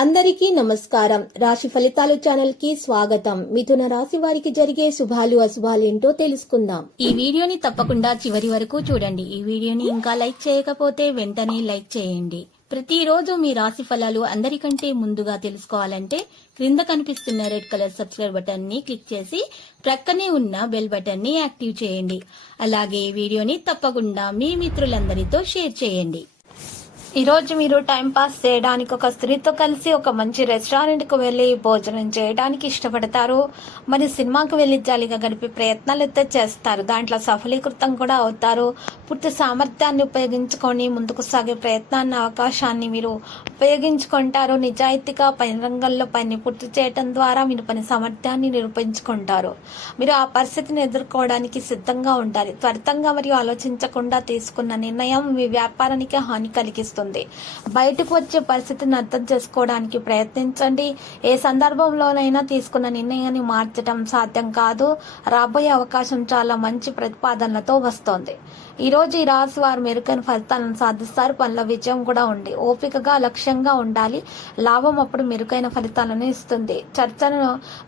అందరికీ నమస్కారం. రాశి ఫలితాలు ఛానల్ కి స్వాగతం. మిథున రాశి వారికి జరిగే శుభాలు అశుభాలు ఏంటో తెలుసుకుందాం. ఈ వీడియోని తప్పకుండా చివరి వరకు చూడండి. ఈ వీడియోని ఇంకా లైక్ చేయకపోతే వెంటనే లైక్ చేయండి. ప్రతిరోజు మీ రాశి ఫలాలు అందరికంటే ముందుగా తెలుసుకోవాలంటే క్రింద కనిపిస్తున్న రెడ్ కలర్ సబ్స్క్రైబ్ బటన్ ని క్లిక్ చేసి ప్రక్కనే ఉన్న బెల్ బటన్ ని యాక్టివ్ చేయండి. అలాగే ఈ వీడియోని తప్పకుండా మీ మిత్రులందరితో షేర్ చేయండి. ఈ రోజు మీరు టైం పాస్ చేయడానికి ఒక స్త్రీతో కలిసి ఒక మంచి రెస్టారెంట్ కు వెళ్లి భోజనం చేయడానికి ఇష్టపడతారు. మరి సినిమాకు వెళ్లి జాలీగా గడిపే ప్రయత్నాలు అయితే చేస్తారు. దాంట్లో సఫలీకృతం కూడా అవుతారు. పూర్తి సామర్థ్యాన్ని ఉపయోగించుకొని ముందుకు సాగే ప్రయత్నాన్ని అవకాశాన్ని మీరు ఉపయోగించుకుంటారు. నిజాయితీగా పని రంగంలో పని పూర్తి చేయడం ద్వారా మీరు పని సామర్థ్యాన్ని నిరూపించుకుంటారు. మీరు ఆ పరిస్థితిని ఎదుర్కోవడానికి సిద్ధంగా ఉండాలి. త్వరితంగా మరియు ఆలోచించకుండా తీసుకున్న నిర్ణయం మీ వ్యాపారానికి హాని కలిగిస్తుంది. బయటకు వచ్చే పరిస్థితిని అర్థం చేసుకోవడానికి ప్రయత్నించండి. ఏ సందర్భంలోనైనా తీసుకున్న నిర్ణయాన్ని మార్చడం సాధ్యం కాదు. రాబోయే అవకాశం చాలా మంచి ప్రతిపాదనలతో వస్తోంది. ఈ రోజు ఈ రాశి వారు మెరుగైన ఫలితాలను సాధిస్తారు. పనుల విజయం కూడా ఉంది. ఓపికగా లక్ష్యంగా ఉండాలి. లాభం అప్పుడు మెరుగైన ఫలితాలను ఇస్తుంది.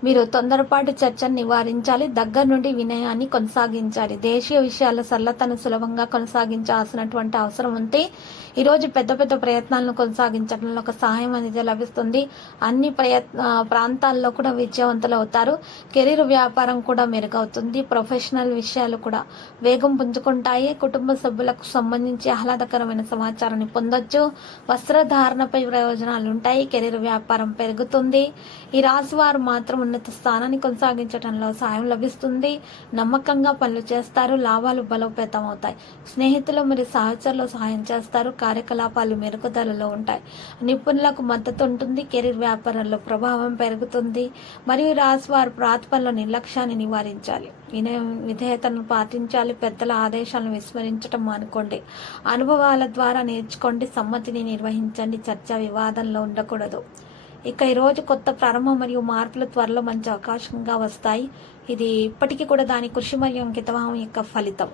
మీరు తొందరపాటు చర్చను నివారించాలి. దగ్గర నుండి వినయాన్ని కొనసాగించాలి. దేశీయ విషయాల సరళతను సులభంగా కొనసాగించాల్సినటువంటి అవసరం ఉంటే ఈ రోజు పెద్ద పెద్ద ప్రయత్నాలను కొనసాగించడంలో ఒక సహాయం అనేది లభిస్తుంది. అన్ని ప్రాంతాల్లో కూడా విజయవంతులు అవుతారు. కెరీర్ వ్యాపారం కూడా మెరుగవుతుంది. ప్రొఫెషనల్ విషయాలు కూడా వేగం పుంజుకుంటాయి. కుటుంబ సభ్యులకు సంబంధించి ఆహ్లాదకరమైన సమాచారాన్ని పొందొచ్చు. వస్త్రధారణపై ప్రయోజనాలు ఉంటాయి. కెరీర్ వ్యాపారం పెరుగుతుంది. ఈ రాశి వారు మాత్రం ఉన్నత స్థానాన్ని కొనసాగించడంలో సహాయం లభిస్తుంది. నమ్మకంగా పనులు చేస్తారు. లాభాలు బలోపేతం అవుతాయి. స్నేహితులు మరియు సహచరులు సహాయం చేస్తారు. కార్యకలాపాలు మెరుగుదలలో ఉంటాయి. నిపుణులకు మద్దతు ఉంటుంది. కెరీర్ వ్యాపారంలో ప్రభావం పెరుగుతుంది. మరియు రాశి వారు ప్రాతిపదికలో నిర్లక్ష్యాన్ని నివారించాలి. విధేయతను పాటించాలి. పెద్దల ఆదేశాలను విస్మరించడం మానుకోండి. అనుభవాల ద్వారా నేర్చుకోండి. సమ్మతిని నిర్వహించండి. చర్చ వివాదంలో ఉండకూడదు. ఇక ఈరోజు కొత్త ప్రారంభం మరియు మార్పులు త్వరలో మంచి అవకాశంగా వస్తాయి. ఇది ఇప్పటికీ కూడా దాని కృషి మరియు అంకితభావం యొక్క ఫలితం.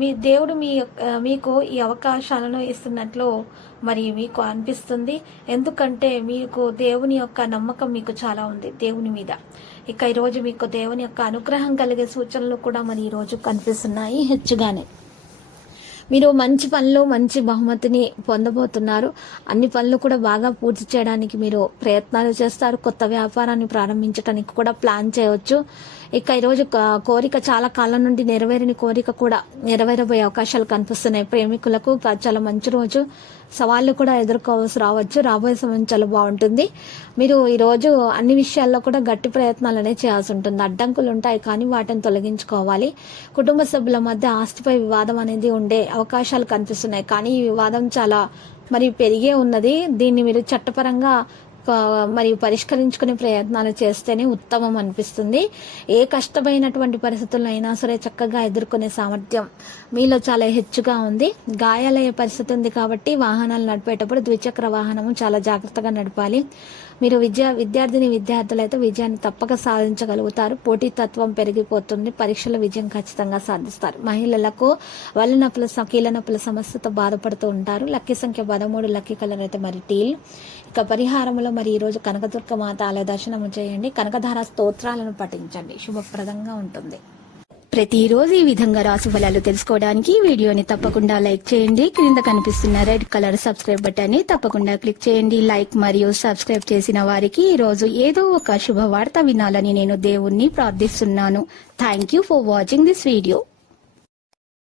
మీ దేవుడు మీకు ఈ అవకాశాలను ఇస్తున్నట్లు మరి మీకు అనిపిస్తుంది. ఎందుకంటే మీకు దేవుని యొక్క నమ్మకం మీకు చాలా ఉంది దేవుని మీద. ఇక ఈరోజు మీకు దేవుని యొక్క అనుగ్రహం కలిగే సూచనలు కూడా మరి ఈరోజు కనిపిస్తున్నాయి హెచ్చుగానే. మీరు మంచి పనులు మంచి బహుమతిని పొందబోతున్నారు. అన్ని పనులు కూడా బాగా పూర్తి చేయడానికి మీరు ప్రయత్నాలు చేస్తారు. కొత్త వ్యాపారాన్ని ప్రారంభించడానికి కూడా ప్లాన్ చేయవచ్చు. ఇక ఈరోజు కోరిక చాలా కాలం నుండి నెరవేరని కోరిక కూడా నెరవేరబోయే అవకాశాలు కనిపిస్తున్నాయి. ప్రేమికులకు చాలా మంచి రోజు. సవాళ్లు కూడా ఎదుర్కోవాల్సి రావచ్చు. రాబోయే సమయం చాలా బాగుంటుంది. మీరు ఈరోజు అన్ని విషయాల్లో కూడా గట్టి ప్రయత్నాలనే చేయాల్సి ఉంటుంది. అడ్డంకులు ఉంటాయి కానీ వాటిని తొలగించుకోవాలి. కుటుంబ సభ్యుల మధ్య ఆస్తిపై వివాదం అనేది ఉండే అవకాశాలు కనిపిస్తున్నాయి. కానీ ఈ వివాదం చాలా పెరిగే ఉన్నది. దీన్ని మీరు చట్టపరంగా మరియు పరిష్కరించుకునే ప్రయత్నాలు చేస్తేనే ఉత్తమం అనిపిస్తుంది. ఏ కష్టమైనటువంటి పరిస్థితుల్లో అయినా సరే చక్కగా ఎదుర్కొనే సామర్థ్యం మీలో చాలా హెచ్చుగా ఉంది. గాయాలయ్యే పరిస్థితి ఉంది కాబట్టి వాహనాలు నడిపేటప్పుడు ద్విచక్ర వాహనము చాలా జాగ్రత్తగా నడపాలి. మీరు విద్యార్థులైతే విజయాన్ని తప్పక సాధించగలుగుతారు. పోటీతత్వం పెరిగిపోతుంది. పరీక్షల విజయం ఖచ్చితంగా సాధిస్తారు. మహిళలకు వల్ల నొప్పుల కీళ్ళ నొప్పుల సమస్యతో బాధపడుతూ ఉంటారు. లక్కీ సంఖ్య 13. లక్కీ కలర్ అయితే టీల్. ఇక పరిహారంలో ఈ రోజు కనకదుర్గ మాత ఆలయ దర్శనం చేయండి. కనకధార స్తోత్రాలను పఠించండి. శుభప్రదంగా ఉంటుంది. ప్రతిరోజు ఈ విధంగా రాశి ఫలాలు తెలుసుకోవడానికి వీడియోని తప్పకుండా లైక్ చేయండి. క్రింద కనిపిస్తున్న రెడ్ కలర్ సబ్స్క్రైబ్ బటన్ ని తప్పకుండా క్లిక్ చేయండి. లైక్ మరియు సబ్స్క్రైబ్ చేసిన వారికి ఈ రోజు ఏదో ఒక శుభవార్త వినాలని నేను దేవుణ్ణి ప్రార్థిస్తున్నాను. Thank you for watching this video.